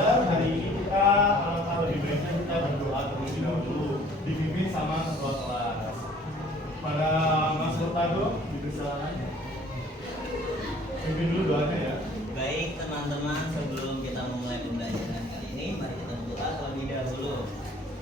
belajar, hari ini kita alangkah lebih baiknya kita berdoa terlebih dahulu, dipimpin sama ketua kelas. Pada Mas Murtado, silakan. Pimpin dulu doanya ya. Baik teman-teman, sebelum kita memulai pembelajaran kali ini, mari kita berdoa terlebih dahulu.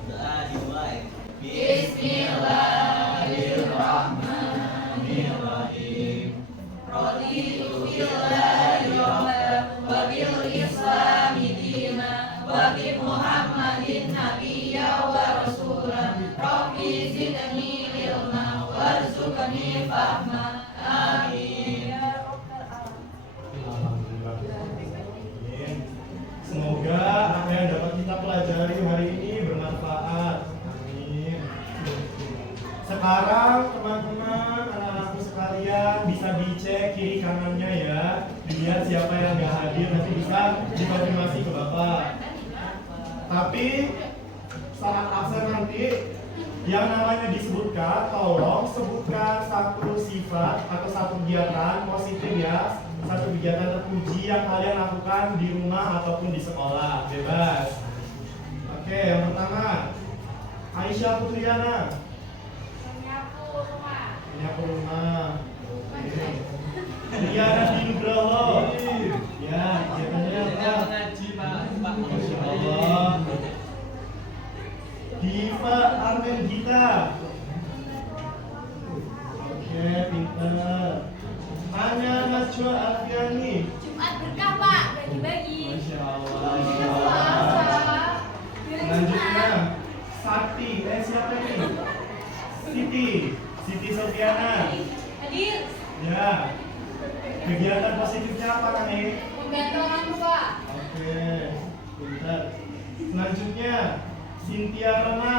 Doa dimulai. Bismillahirrahmanirrahim. Raditu billahi rabban wa bil islami dinan wa bi Muhammadin nabiyya wa rasulan. Rabbi zidni ilma warzuqni fahma. Amin. Semoga apa yang dapat kita pelajari hari ini bermanfaat. Amin. Sekarang teman-teman, anak-anakku sekalian bisa dicek kiri kanannya ya. Dilihat siapa yang nggak hadir, nanti bisa dikonfirmasi ke Bapak. Tapi saat absen nanti yang namanya disebutkan, tolong sebutkan satu sifat atau satu kegiatan positif ya, satu kegiatan terpuji yang kalian lakukan di rumah ataupun di sekolah, bebas. Oke, yang pertama, Aisyah Putriana. Menyapu rumah. Diana Nugroho. Ya, kegiatannya apa? Mengaji Pak. Masya Allah. Diva Armen Gita. Oke, pintar. Anya Najwa Alfiani. Jumat berkah Pak, bagi-bagi. Masya Allah. Selanjutnya Sakti. Siapa ini? Siti Sofiana. Hadir. Ya. Kegiatan positifnya apa kan nih? Membantu orang tua. Oke, pintar. Selanjutnya Cynthia Rona.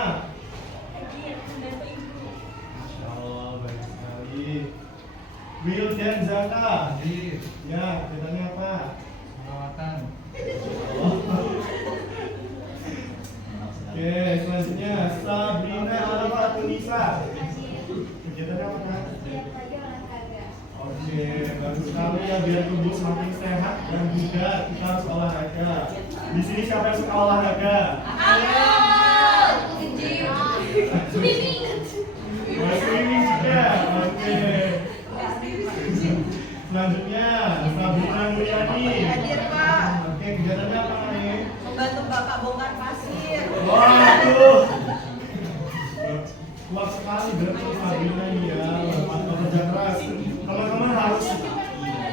Hadir, membantu ibu. Masya Allah, baik sekali. Wildan Zaka. Ya, kegiatannya apa? Perawatan. Oke, selanjutnya Sabrina Alifatunisa. Kegiatannya apa kan? Oke, bagus sekali ya, biar tubuh semakin sehat dan juga kita harus olahraga. Di sini siapa yang suka olahraga? Halo. Swimming. Swimming juga. Oke. Selanjutnya Sabrina Mulyani. Hadir Pak. Oke, kegiatannya apa nih? Membantu Bapak bongkar pasir. Waduh. Kuat sekali berarti Sabrina ini ya, bekerja keras. Teman-teman harus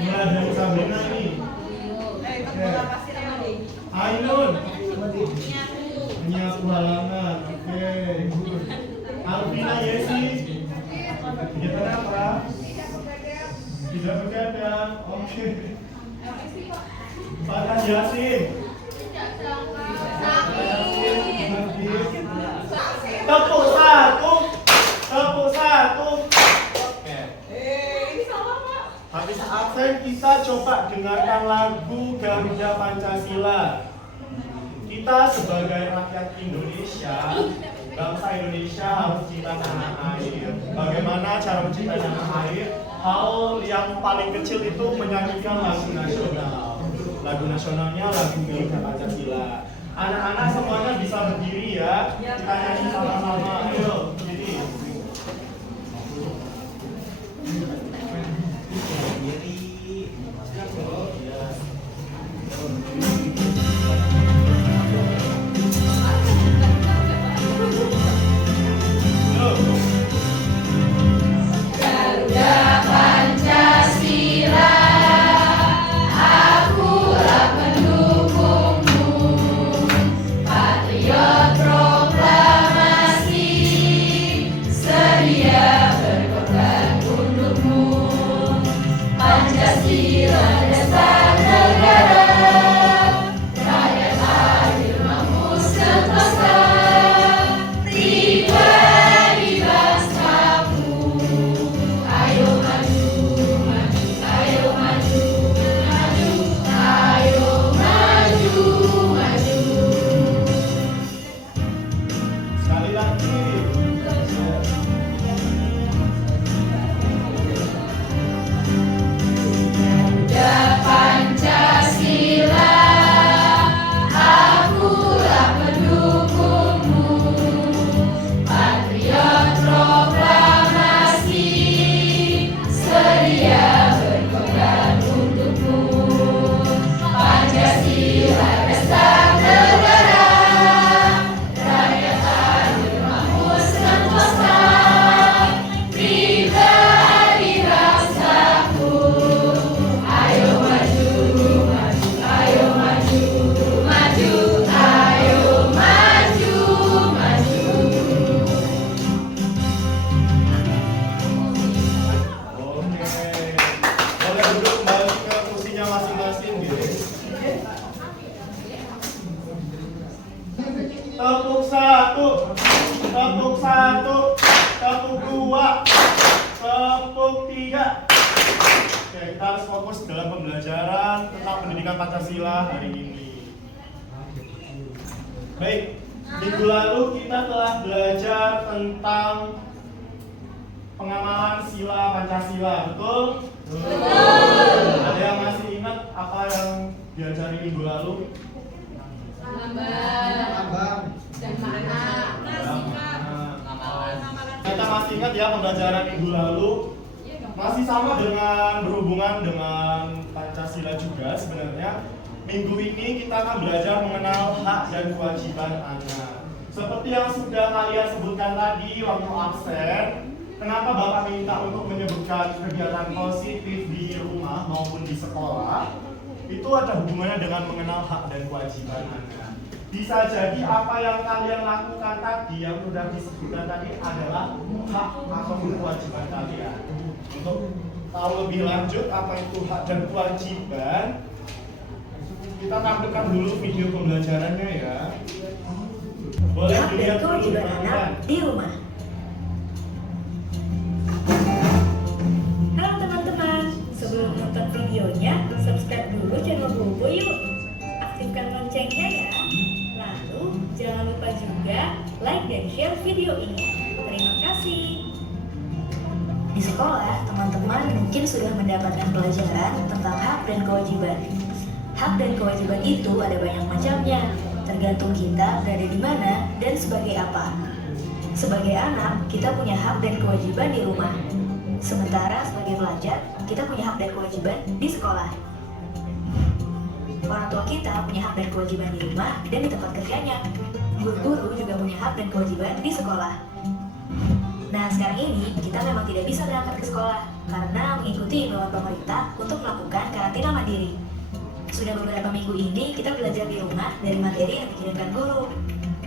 meladani Sabrina ini. Ikut bongkar pasir sama Dewi. Ainun. Menyapu halaman. Oke. Alvina Yesi. Kegiatannya apa? Tidak begadang. Oke. Farhan Yasin. Tepuk satu. Oke. Ini salah Pak. Habis absen kita coba dengarkan lagu Garuda Pancasila. Kita sebagai rakyat Indonesia, bangsa Indonesia harus cinta tanah air. Bagaimana cara mencintai tanah air? Hal yang paling kecil itu menyanyikan lagu nasional. Lagu nasionalnya lagu Garuda Pancasila. Anak-anak semuanya bisa berdiri ya. Kita nyanyi sama-sama. Ayo, berdiri. Garuda Pancasila, akulah pendukungmu. Patriot proklamasi, Tepuk 1, tepuk 1, tepuk 2, tepuk 3. Oke, kita harus fokus dalam pembelajaran tentang pendidikan Pancasila hari ini. Baik, minggu lalu kita telah belajar tentang pengamalan sila Pancasila, betul? Betul. Ada yang masih ingat apa yang diajari minggu lalu? Abang dan mana? Kita masih ingat ya pembelajaran minggu lalu? Masih sama dengan berhubungan dengan Pancasila juga sebenarnya. Minggu ini kita akan belajar mengenal hak dan kewajiban anak. Seperti yang sudah kalian sebutkan tadi waktu absen, kenapa Bapak minta untuk menyebutkan kegiatan positif di rumah maupun di sekolah? Itu ada hubungannya dengan mengenal hak dan kewajiban anak. Bisa jadi apa yang kalian lakukan tadi, yang sudah disebutkan tadi adalah hak ataupun kewajiban kalian. Untuk tahu lebih lanjut apa itu hak dan kewajiban, kita tampilkan dulu video pembelajarannya ya. Boleh Hak dan dilihat kewajiban dulu, anak teman-teman. di rumah. Halo teman-teman, sebelum nonton videonya, subscribe dulu channel Bobo yuk. Aktifkan loncengnya ya. Lalu jangan lupa juga like dan share video ini. Terima kasih. Di sekolah, teman-teman mungkin sudah mendapatkan pelajaran tentang hak dan kewajiban. Hak dan kewajiban itu ada banyak macamnya, tergantung kita berada di mana dan sebagai apa. Sebagai anak, kita punya hak dan kewajiban di rumah. Sementara sebagai pelajar, kita punya hak dan kewajiban di sekolah. Orang tua kita punya hak dan kewajiban di rumah dan di tempat kerjanya. Guru-guru juga punya hak dan kewajiban di sekolah. Nah, sekarang ini kita memang tidak bisa berangkat ke sekolah karena mengikuti imbauan pemerintah untuk melakukan karantina mandiri. Sudah beberapa minggu ini kita belajar di rumah dari materi yang dikirimkan guru.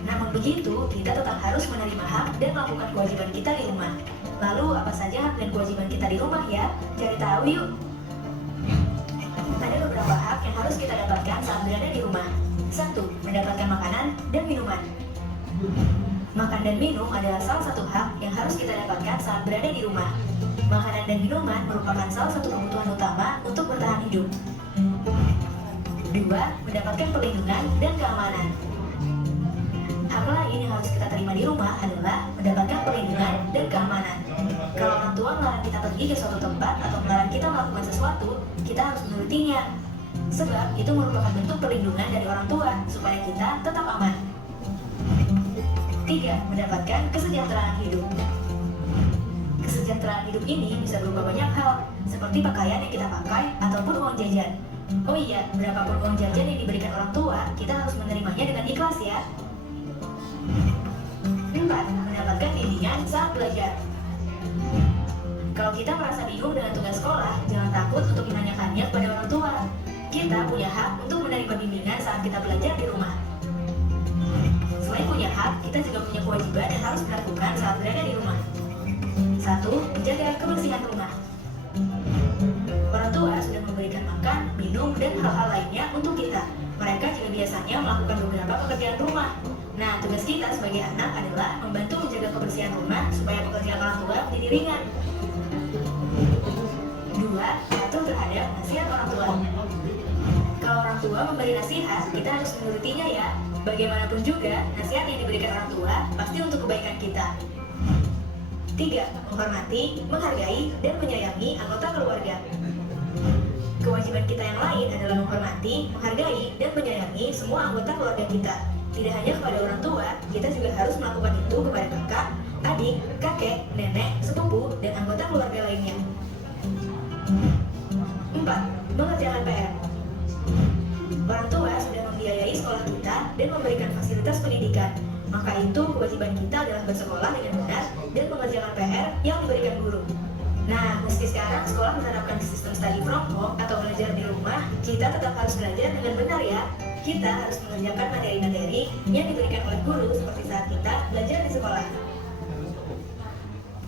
Namun begitu, kita tetap harus menerima hak dan melakukan kewajiban kita di rumah. Lalu apa saja hak dan kewajiban kita di rumah ya? Cari tahu yuk. Ada beberapa hak yang harus kita dapatkan saat berada di rumah. 1. Mendapatkan makanan dan minuman. Makan dan minum adalah salah satu hak yang harus kita dapatkan saat berada di rumah. Makanan dan minuman merupakan salah satu kebutuhan utama untuk bertahan hidup. 2. Mendapatkan perlindungan dan keamanan. Hak lain yang harus kita terima di rumah adalah mendapatkan perlindungan dan keamanan. Kalau orang tua melarang kita pergi ke suatu tempat atau melarang kita melakukan sesuatu, kita harus menurutinya. Sebab itu merupakan bentuk perlindungan dari orang tua supaya kita tetap aman. 3. Mendapatkan kesejahteraan hidup. Kesejahteraan hidup ini bisa berupa banyak hal, seperti pakaian yang kita pakai ataupun uang jajan. Oh iya, berapapun uang jajan yang diberikan orang tua, kita harus menerimanya dengan ikhlas ya. 4. Mendapatkan bimbingan saat belajar. Kalau kita merasa bingung dengan tugas sekolah, jangan takut untuk menanyakannya kepada orang tua. Kita punya hak untuk menerima bimbingan saat kita belajar di rumah. Selain punya hak, kita juga punya kewajiban yang harus dilakukan saat berada di rumah. 1. Menjaga kebersihan rumah. Orang tua sudah memberikan makan, minum, dan hal-hal lainnya untuk kita. Mereka juga biasanya melakukan beberapa pekerjaan rumah. Nah, tugas kita sebagai anak adalah membantu menjaga kebersihan rumah supaya pekerjaan orang tua menjadi ringan. 2. Patuh terhadap nasihat orang tua. Kalau orang tua memberi nasihat, kita harus menurutinya ya. Bagaimanapun juga, nasihat yang diberikan orang tua pasti untuk kebaikan kita. 3. Menghormati, menghargai, dan menyayangi anggota keluarga. Kewajiban kita yang lain adalah menghormati, menghargai, dan menyayangi semua anggota keluarga kita. Tidak hanya kepada orang tua, kita juga harus melakukan itu kepada kakak, adik, kakek, nenek, sepupu, dan anggota keluarga lainnya. 4. Mengerjakan PR. Orang tua sudah membiayai sekolah kita dan memberikan fasilitas pendidikan. Maka itu kewajiban kita adalah bersekolah dengan benar dan mengerjakan PR yang diberikan guru. Nah, meski sekarang sekolah menerapkan sistem study from home atau belajar di rumah, kita tetap harus belajar dengan benar ya. Kita harus mengerjakan materi-materi yang diberikan oleh guru seperti saat kita belajar di sekolah.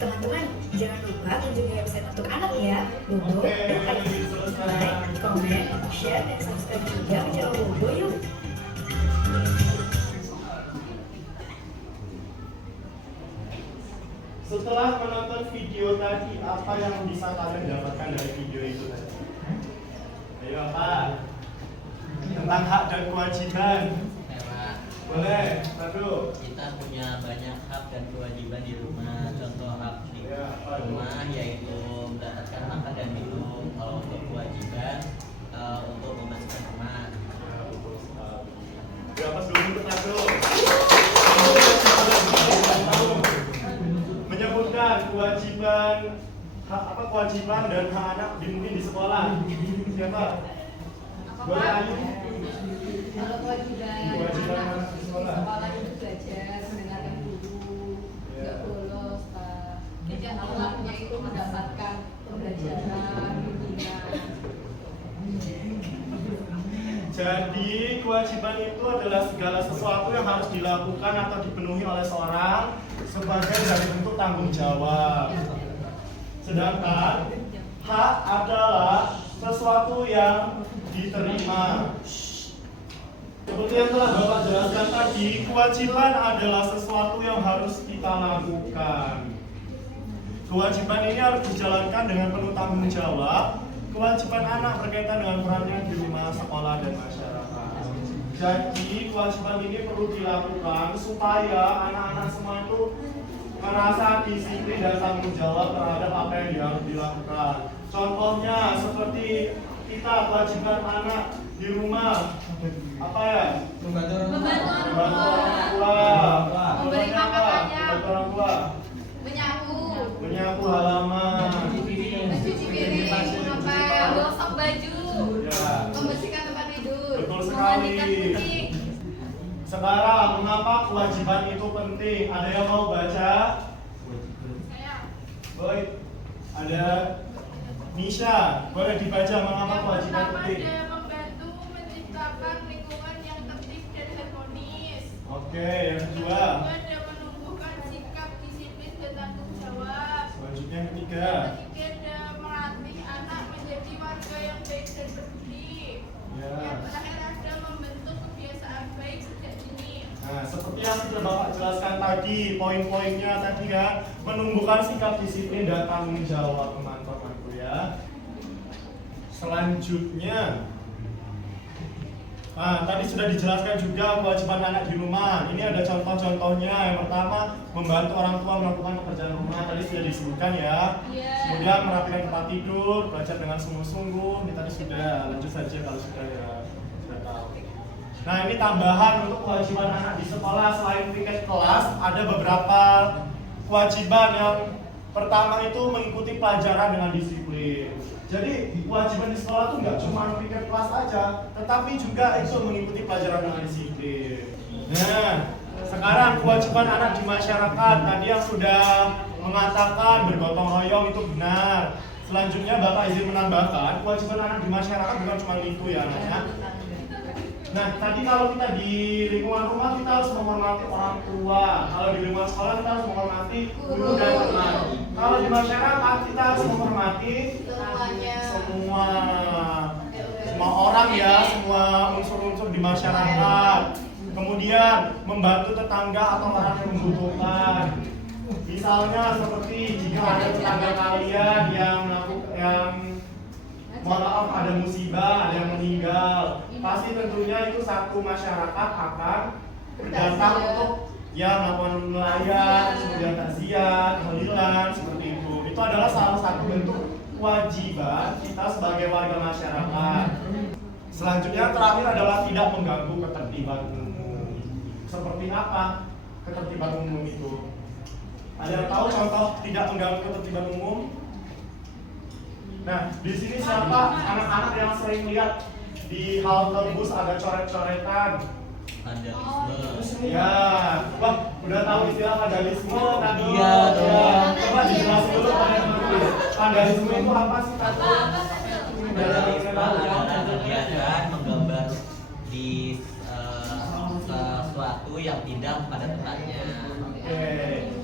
Teman-teman, jangan lupa kunjungi website untuk anak ya, Bobo dan Ayu. Like, comment, share, dan subscribe juga ke channel Bobo yuk. setelah menonton video tadi, apa yang bisa kalian dapatkan dari video itu tadi? Ayo apa? Tentang hak dan kewajiban. Hemat. Boleh, satu. Kita punya banyak hak dan kewajiban di rumah. Contoh hak di rumah yaitu mendapatkan makan dan minum. Kalau untuk kewajiban untuk membersihkan rumah. Berapa dulu untuk satu? Menyebutkan kewajiban kewajiban dan hak anak mungkin di sekolah. Siapa? Boleh ayo. Kalau kewajiban anak di sekolah itu belajar, mendengarkan guru, nggak bolos, Pak. Kalau haknya itu mendapatkan pembelajaran, bimbingan. Jadi kewajiban itu adalah segala sesuatu yang harus dilakukan atau dipenuhi oleh seorang sebagai dari bentuk tanggung jawab. Sedangkan hak adalah sesuatu yang diterima. Seperti yang telah Bapak jelaskan tadi, kewajiban adalah sesuatu yang harus kita lakukan. Kewajiban ini harus dijalankan dengan penuh tanggung jawab. Kewajiban anak berkaitan dengan perannya di rumah, sekolah, dan masyarakat. Jadi kewajiban ini perlu dilakukan supaya anak-anak semua itu merasa disiplin dan tanggung jawab terhadap apa yang harus dilakukan. Contohnya seperti kita kewajiban anak di rumah apa ya? Membantu Membantu orang tua. Memberi Contohnya apa? makan ayam. Membantu orang tua. Menyapu, halaman. mencuci piring, ngepel, gosok baju, Ya. membersihkan tempat tidur, Betul sekali. memandikan kucing. Sekarang mengapa kewajiban itu penting? Ada yang mau baca? Saya Baik. Ada Nisha, boleh dibaca mengapa kewajiban penting? Membantu menciptakan lingkungan yang tertib dan harmonis. Oke, yang kedua. Ada menumbuhkan sikap disiplin dan tanggung jawab. Selanjutnya yang ketiga. Ketiga ada melatih anak menjadi warga yang baik dan peduli. Ya. Yang terakhir ada membentuk kebiasaan baik sejak dini. Nah, seperti yang sudah Bapak jelaskan tadi, poin-poinnya tadi kan, menumbuhkan sikap disiplin dan tanggung jawab teman-temanku ya. Selanjutnya, tadi sudah dijelaskan juga kewajiban anak di rumah. Ini ada contoh-contohnya. Yang pertama, membantu orang tua melakukan pekerjaan rumah. Tadi sudah disebutkan ya. Kemudian merapikan tempat tidur, belajar dengan sungguh-sungguh. Ini tadi sudah. Lanjut saja kalau sudah ya, sudah tahu. Nah, ini tambahan untuk kewajiban anak di sekolah. Selain piket kelas, ada beberapa kewajiban. Yang pertama itu mengikuti pelajaran dengan disiplin. Jadi kewajiban di sekolah itu nggak cuma piket kelas aja, tetapi juga itu mengikuti pelajaran dengan disiplin. Nah, sekarang kewajiban anak di masyarakat. Tadi yang sudah mengatakan bergotong royong itu benar. Selanjutnya Bapak izin menambahkan, kewajiban anak di masyarakat bukan cuma itu ya anaknya. Nah, tadi kalau kita di lingkungan rumah kita harus menghormati orang tua. Kalau di lingkungan sekolah kita harus menghormati guru dan teman. Kalau di masyarakat kita harus menghormati semua orang ya, semua unsur-unsur di masyarakat. Kemudian membantu tetangga atau orang yang membutuhkan. Misalnya seperti jika ada tetangga kalian yang mohon maaf ada musibah, ada yang meninggal, pasti tentunya itu satu masyarakat akan datang untuk melakukan melayat, kemudian takziah, tahlilan, seperti itu. Itu adalah salah satu bentuk kewajiban kita sebagai warga masyarakat. Selanjutnya yang terakhir adalah tidak mengganggu ketertiban umum. Seperti apa ketertiban umum itu? Ada yang tahu contoh tidak mengganggu ketertiban umum? Nah, di sini siapa anak-anak yang sering lihat di halte bus ada coret-coretan? Vandalisme. Ya, wah, udah tahu istilah vandalisme tadi. Iya, dong. Coba dijelasin dulu vandalisme itu apa sih? Vandalisme adalah kegiatan menggambar di sesuatu yang tidak pada tempatnya. Oke,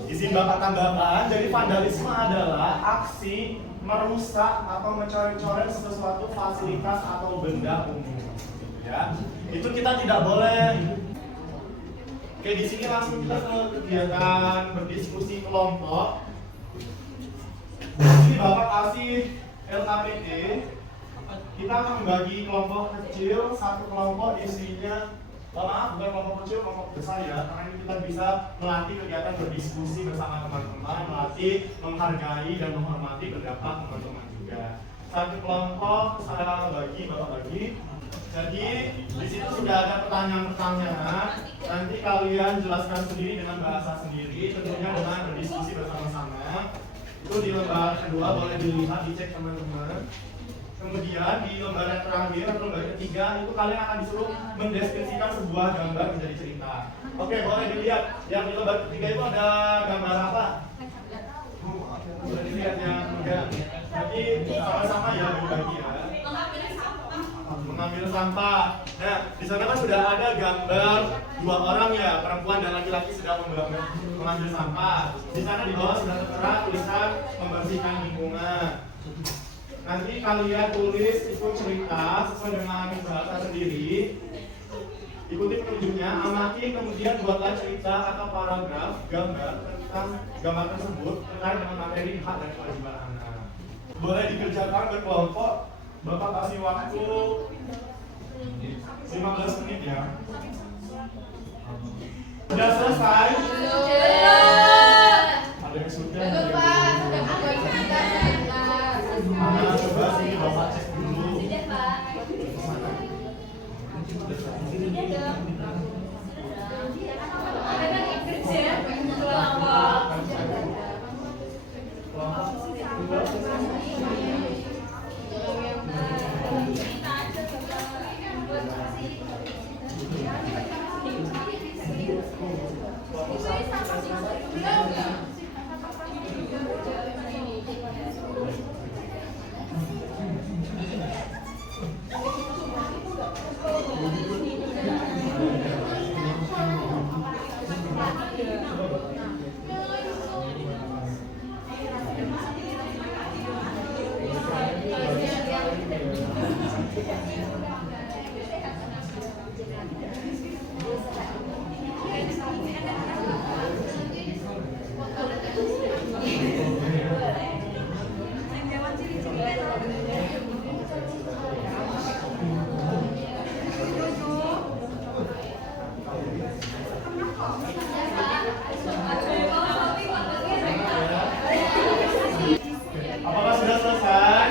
izin Bapak tambahkan. Jadi vandalisme adalah aksi merusak atau mencoret-coret sesuatu fasilitas atau benda umum. Ya, itu kita tidak boleh. Oke, di sini langsung kita ke kegiatan berdiskusi kelompok. Bapak kasih LKPD, kita akan membagi kelompok kecil, satu kelompok isinya, maaf bukan kelompok kecil, kelompok besar ya, karena ini kita bisa melatih kegiatan berdiskusi bersama teman-teman, melatih menghargai dan menghormati pendapat teman-teman juga. Satu kelompok saya bagi, Bapak bagi. Jadi di situ sudah ada pertanyaan-pertanyaan. Nanti kalian jelaskan sendiri dengan bahasa sendiri, tentunya dengan berdiskusi bersama-sama. Itu di lembar kedua boleh dilihat, dicek teman-teman. Kemudian di lembar yang terakhir atau lembar ketiga itu kalian akan disuruh mendeskripsikan sebuah gambar menjadi cerita. Oke, boleh dilihat. Yang di lembar ketiga itu ada gambar apa? Boleh dilihat yang enggak. Jadi sama-sama ya berbagi ya. Mengambil sampah. Nah, di sana kan sudah ada gambar dua orang ya, perempuan dan laki-laki sedang mengambil sampah. Di sana di bawah sudah tertera tulisan membersihkan lingkungan. Nanti kalian tulis ikut cerita sesuai dengan bahasa sendiri. Ikuti petunjuknya, amati kemudian buatlah cerita atau paragraf gambar tentang gambar tersebut terkait dengan materi hak dan kewajiban anak. Boleh dikerjakan berkelompok. Bapak kasih waktu 15 menit ya. Sudah selesai? Ada yang sudah? Belum Pak, sudah buat cerita sebentar. Nah, coba sini Bapak cek dulu. Sudah Pak. Sudah dong. Ada kan yang kerja kelompok. Apakah sudah selesai?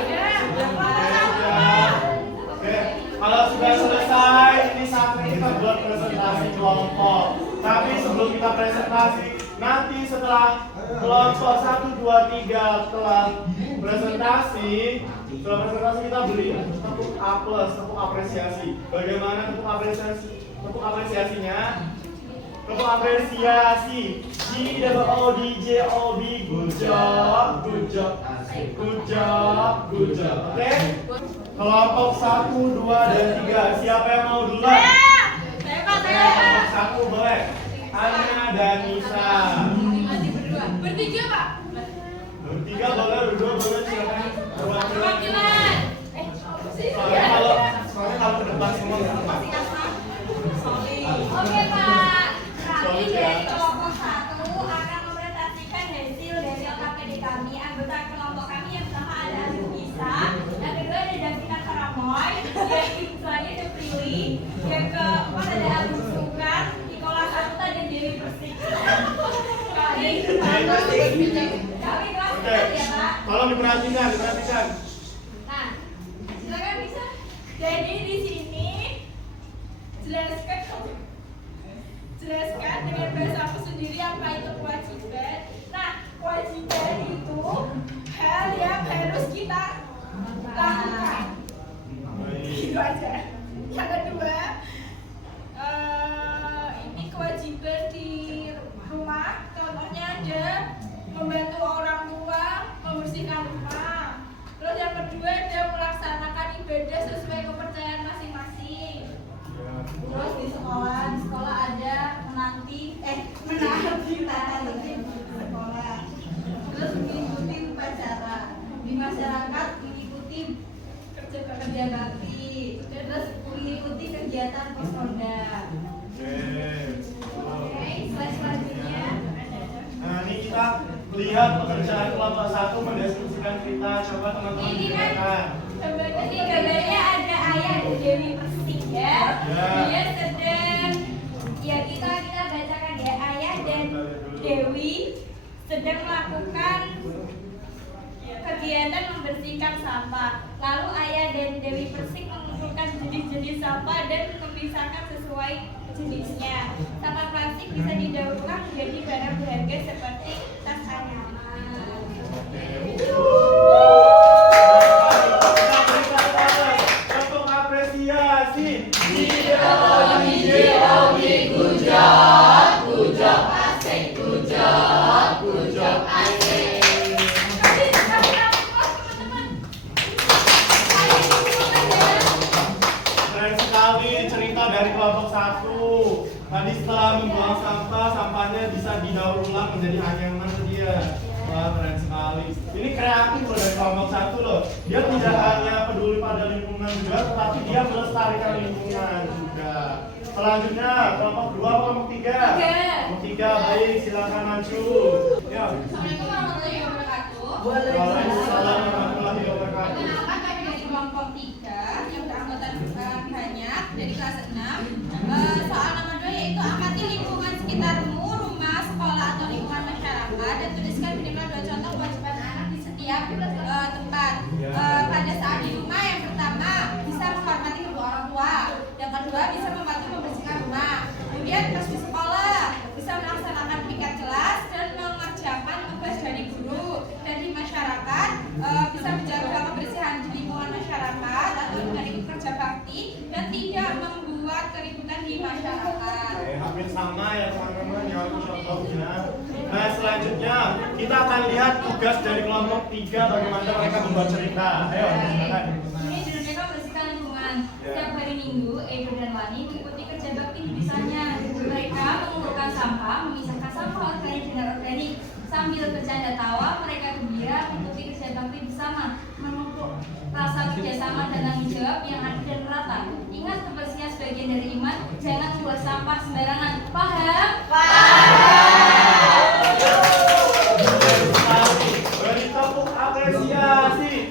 Oke, kalau sudah selesai, ini saatnya kita buat presentasi kelompok. Tapi sebelum kita presentasi, nanti setelah kelompok 1, 2, 3 telah presentasi, kita beri tepuk A+, tepuk apresiasi. Bagaimana tepuk apresiasi? Tepuk apresiasinya? Tepuk apresiasi. G-O-D-J-O-B, good job, good job, good job, good job. Oke? Kelompok 1, 2, dan 3. Siapa yang mau duluan? Kelompok 1 boleh. Anya dan Nisa. Masih berdua. Bertiga Pak. Bertiga boleh, berdua boleh. Siapa yang Perwakilan. soalnya kalau ke depan semua nggak apa. Oke Pak. Kami dari kelompok 1 akan mempresentasikan hasil dari LKPD kami. Anggota kelompok kami yang pertama ada Aziz Isa, yang kedua ada Davina Karamoy, yang keduanya ada Prilly, yang keempat ada Agus Sukan, Nikola Saputra dan Dewi Persik. Kami kelas 4 ya Pak. Tolong diperhatikan. Nah, silakan bisa. Jadi di sini jelaskan dengan bahasa aku sendiri apa itu kewajiban. Nah, kewajiban itu hal yang harus kita lakukan. Gitu aja. Yang kedua, ini kewajiban di rumah. Contohnya ada membantu orang tua membersihkan rumah. Terus yang kedua ada melaksanakan ibadah sesuai kepercayaan masing-masing. Terus di sekolah ada menaati tata tertib sekolah. Terus mengikuti upacara. Di masyarakat mengikuti kerja bakti. Terus mengikuti kegiatan posronda. Oke. Oke, slide selanjutnya. Nah, ini kita lihat pekerjaan kelompok 1 mendeskripsikan cerita. Coba teman-teman Ini kan dengarkan. Ini gambarnya ada ayah dan Dewi Persik ya. Ya. Dia sedang ya kita bacakan ya, ayah dan Dewi sedang melakukan kegiatan membersihkan sampah. Lalu ayah dan Dewi Persik mengumpulkan jenis-jenis sampah dan memisahkan sesuai jenisnya. Sampah plastik bisa didaur ulang menjadi barang berharga seperti tas anyaman. Untuk apresiasi. Keren sekali cerita dari kelompok 1. Tadi setelah membuang sampah, sampahnya bisa didaur ulang menjadi anyaman dia. Wah, keren sekali. Ini kreatif loh dari kelompok 1 loh. Dia tidak hanya peduli pada lingkungan juga, tetapi dia melestarikan lingkungan juga. Selanjutnya kelompok 2, kelompok 3. Kelompok 3, baik, silakan maju. Ya. Assalamualaikum warahmatullahi wabarakatuh. Waalaikumsalam warahmatullahi wabarakatuh. Perkenalkan, kami dari kelompok 3 yang beranggota banyak dari kelas 6. Soal nomor 2 yaitu amati lingkungan sekitarmu, rumah, sekolah atau lingkungan masyarakat dan tuliskan minimal 2 contoh kewajiban anak di setiap tempat. Pada saat di rumah, yang pertama bisa menghormati kedua orang tua, yang kedua bisa membantu membersihkan rumah. Kemudian pas di sekolah bisa melaksanakan piket kelas dan mengerjakan tugas dari guru. Dan di masyarakat bisa menjaga kebersihan di lingkungan masyarakat atau dengan ikut kerja bakti dan tidak membuat keributan di masyarakat. Hampir sama ya teman-teman yang aku contohnya. Nah selanjutnya kita akan lihat tugas dari kelompok 3 bagaimana mereka membuat cerita. Ayo silakan. Ini judulnya membersihkan lingkungan. Setiap hari Minggu, Edo dan Lani mengikuti kerja bakti di desanya. Mereka mengumpulkan sampah, memisahkan sampah organik dan organik. Sambil bercanda tawa, mereka gembira mengikuti kerja bakti bersama, memupuk rasa kerjasama dan tanggung jawab yang adil dan merata. Ingat, kebersihan sebagian dari iman, jangan buang sampah sembarangan. Paham? Beri tepuk apresiasi.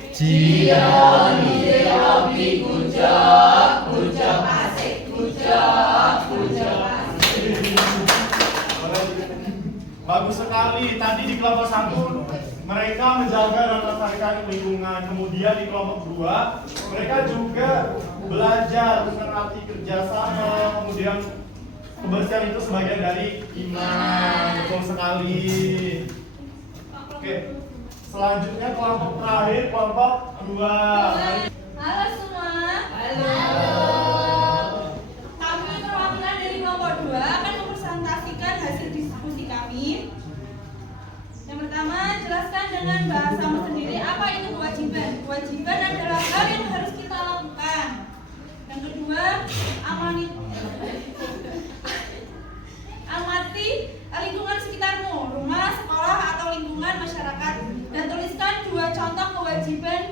Bagus sekali. Tadi di kelompok 1 mereka menjaga dan melestarikan lingkungan. Kemudian di kelompok 2 mereka juga belajar tentang arti kerjasama. Kemudian kebersihan itu sebagian dari iman. Betul sekali. Oke. Selanjutnya kelompok terakhir, kelompok 2. Halo semua. Kami perwakilan dari kelompok 2 akan mempresentasikan hasil diskusi kami. Yang pertama, jelaskan dengan bahasamu sendiri apa itu kewajiban. Kewajiban adalah hal yang harus kita lakukan. Yang kedua, amati lingkungan sekitarmu, rumah, sekolah, atau lingkungan masyarakat. Dan tuliskan 2 contoh kewajiban,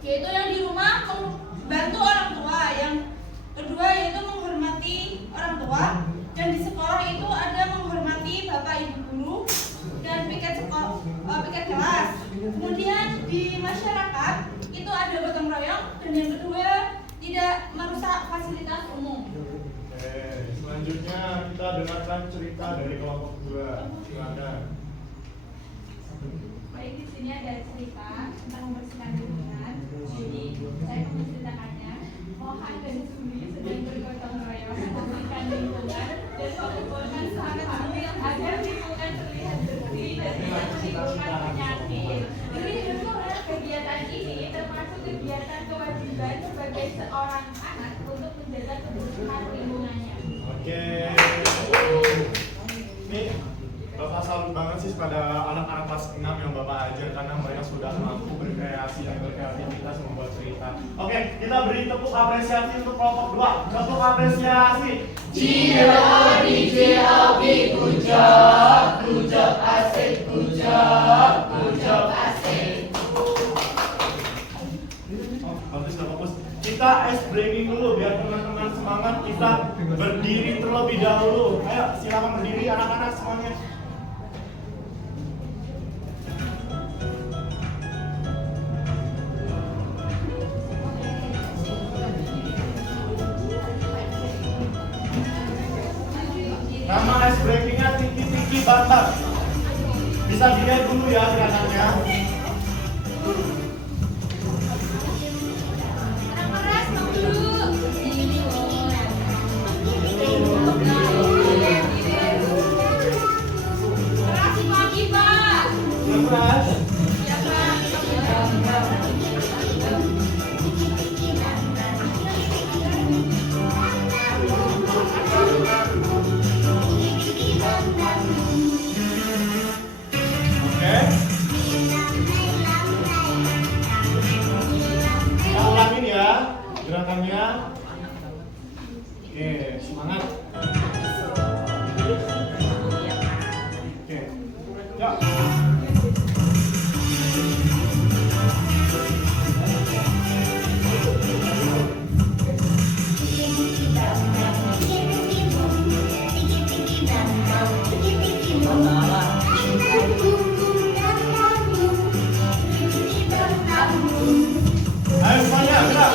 yaitu yang di rumah membantu orang tua, yang kedua yaitu menghormati orang tua, dan di sekolah itu ada menghormati bapak ibu guru dan piket kelas. Kemudian di masyarakat itu ada gotong royong, dan yang kedua tidak merusak fasilitas umum. Selanjutnya kita dengarkan cerita dari kelompok 2. Silakan. Baik, di sini ada cerita tentang membersihkan lingkungan. Jadi saya akan menceritakannya. Mohan dan Sumi sedang bergotong royong membersihkan lingkungan dan mengumpulkan sampah agar lingkungan terlihat bersih dan tidak menimbulkan penyakit. Kegiatan ini termasuk kegiatan kewajiban sebagai seorang anak untuk menjaga kebersihan lingkungannya. Oke. Ini Bapak salut banget sih pada anak-anak kelas 6 yang Bapak ajar karena mereka sudah mampu berkreasi dan berkreativitas membuat cerita. Oke, kita beri tepuk apresiasi untuk kelompok 2. Tepuk apresiasi. Good job, asik, good job, asik. Bagus, bagus. Kita ice breaking dulu biar teman-teman semangat. Kita berdiri terlebih dahulu. Ayo, silakan berdiri anak-anak semuanya. ice breakingnya Tiki Bambang. Bisa dilihat dulu ya gerakannya. Keras dong dulu. Keras lagi, Pak. Keras. Ya, Pak. Oke. Kita ulangin ya gerakannya. Oke, semangat. Oke. Yuk. Ayo semuanya, gerak.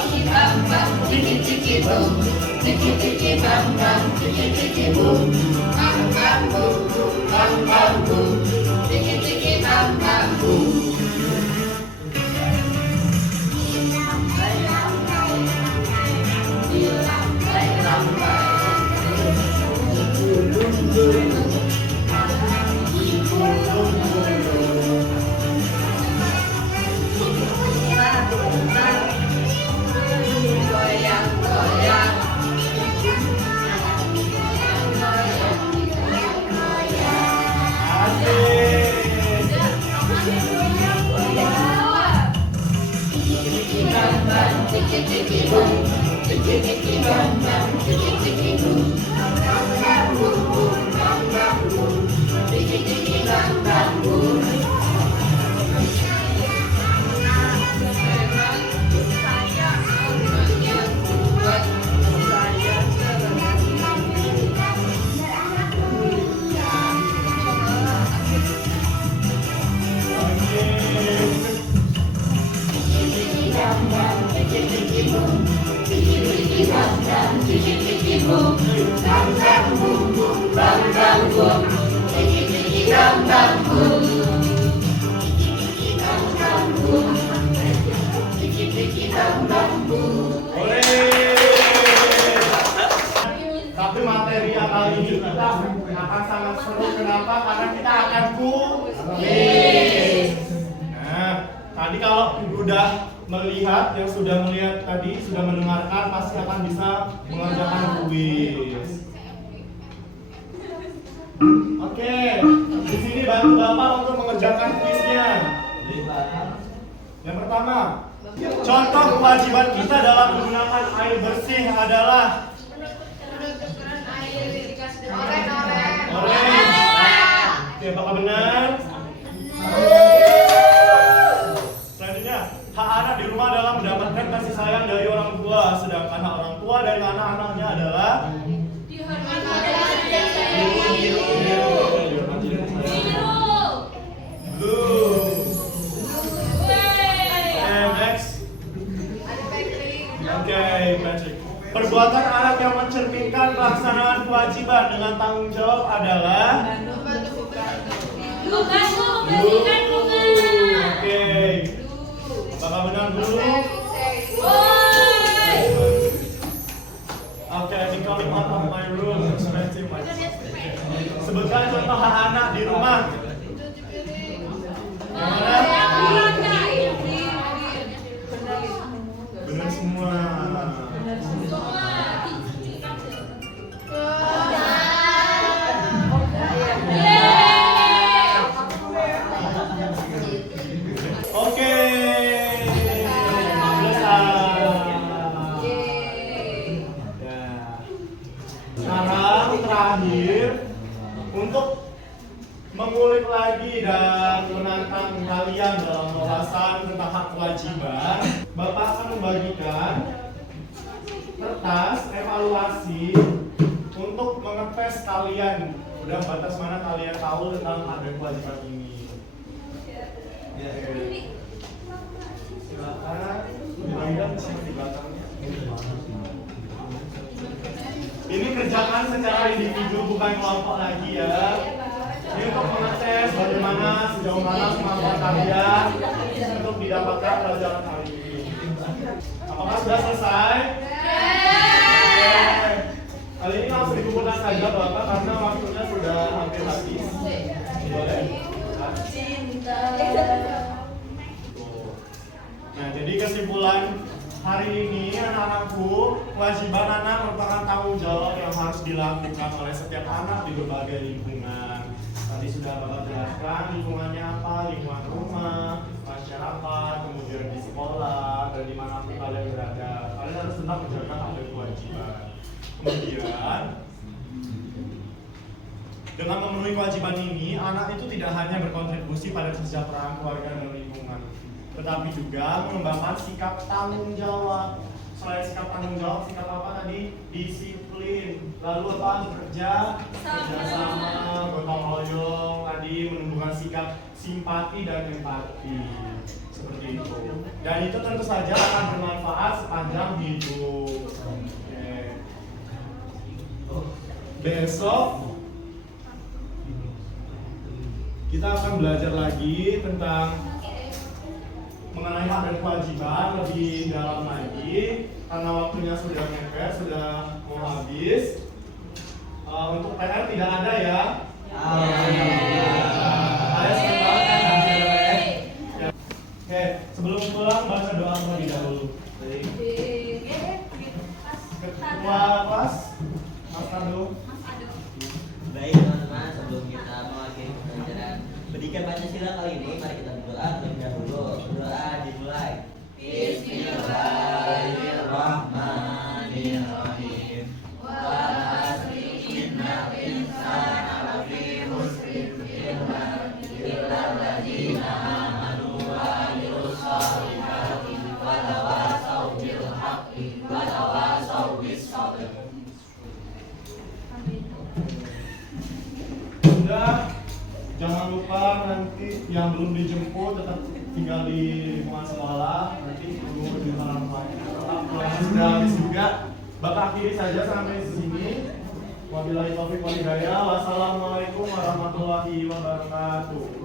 Tapi materi yang kali ini kita akan sangat seru. Kenapa? Karena kita akan kuis. Nah, tadi kalau udah melihat, yang sudah melihat tadi, sudah mendengarkan, pasti akan bisa mengerjakan kuis. Oke, di sini bantu Bapak untuk mengerjakan kuisnya. Yang pertama, contoh kewajiban kita dalam menggunakan air bersih adalah oren. Oke, apakah benar? Selanjutnya, hak anak di rumah adalah mendapatkan kasih sayang dari orang tua, sedangkan hak orang tua dari anak-anaknya adalah Patrick. Perbuatan anak yang mencerminkan pelaksanaan kewajiban dengan tanggung jawab adalah Oke. Apakah benar dulu? Oke, coming out of my room, expecting my. Sebutkan contoh hak anak di rumah. Benar semua. Oke, sekarang terakhir untuk mengulik lagi dan menantang kalian dalam wawasan tentang hak kewajiban, Bapak akan membagikan kertas evaluasi untuk mengetes kalian udah batas mana kalian tahu tentang ada kewajiban ini. Silakan dibayar sama di belakangnya. Ini kerjakan secara individu bukan kelompok lagi ya. Ini untuk mengecek bagaimana sejauh mana kemampuan kalian untuk didapatkan pelajaran hari ini. Apakah sudah selesai? Oke. Kali ini langsung dikumpulkan saja Bapak karena waktunya sudah hampir habis. Boleh? Nah, jadi kesimpulan hari ini anak-anakku, kewajiban anak merupakan tanggung jawab yang harus dilakukan oleh setiap anak di berbagai lingkungan. Tadi sudah Bapak jelaskan lingkungannya apa, lingkungan rumah, masyarakat, kemudian di sekolah, dan dimanapun kalian berada. Kalian harus tetap menjaga hak dan kewajiban. Kemudian, dengan memenuhi kewajiban ini, anak itu tidak hanya berkontribusi pada kesejahteraan keluarga dan lingkungan, tetapi juga mengembangkan sikap tanggung jawab. Selain sikap tanggung jawab, sikap apa tadi? Disiplin. Lalu apa? Kerjasama, gotong royong. Tadi menumbuhkan sikap simpati dan empati. Seperti itu. Dan itu tentu saja akan bermanfaat sepanjang hidup. Oke. Besok kita akan belajar lagi tentang mengenai hak dan kewajiban lebih dalam lagi karena waktunya sudah mepet, sudah mau habis. Untuk PR tidak ada ya? Ada sebentar. Oke, sebelum pulang baca doa terlebih dahulu. Ketua kelas, Mas Ado. Baik teman-teman, sebelum kita mengakhiri pembelajaran Pendidikan Pancasila kali ini, mari kita berdoa terlebih dahulu. Doa dimulai. Bismillahirrahmanirrahim. Wa asri innal insana lafi khusrin illa alladziina aamanu wa 'amilus shalihati wa tawassaw bil haqqi wa tawassaw bis sabr. Sudah, jangan lupa nanti yang belum dijemput tetap tinggal di lingkungan sekolah. Nanti tunggu di dalam rumahnya. Sudah habis juga. Bapak akhiri saja sampai sini. Wabillahi taufiq wal hidayah. Wassalamualaikum warahmatullahi wabarakatuh.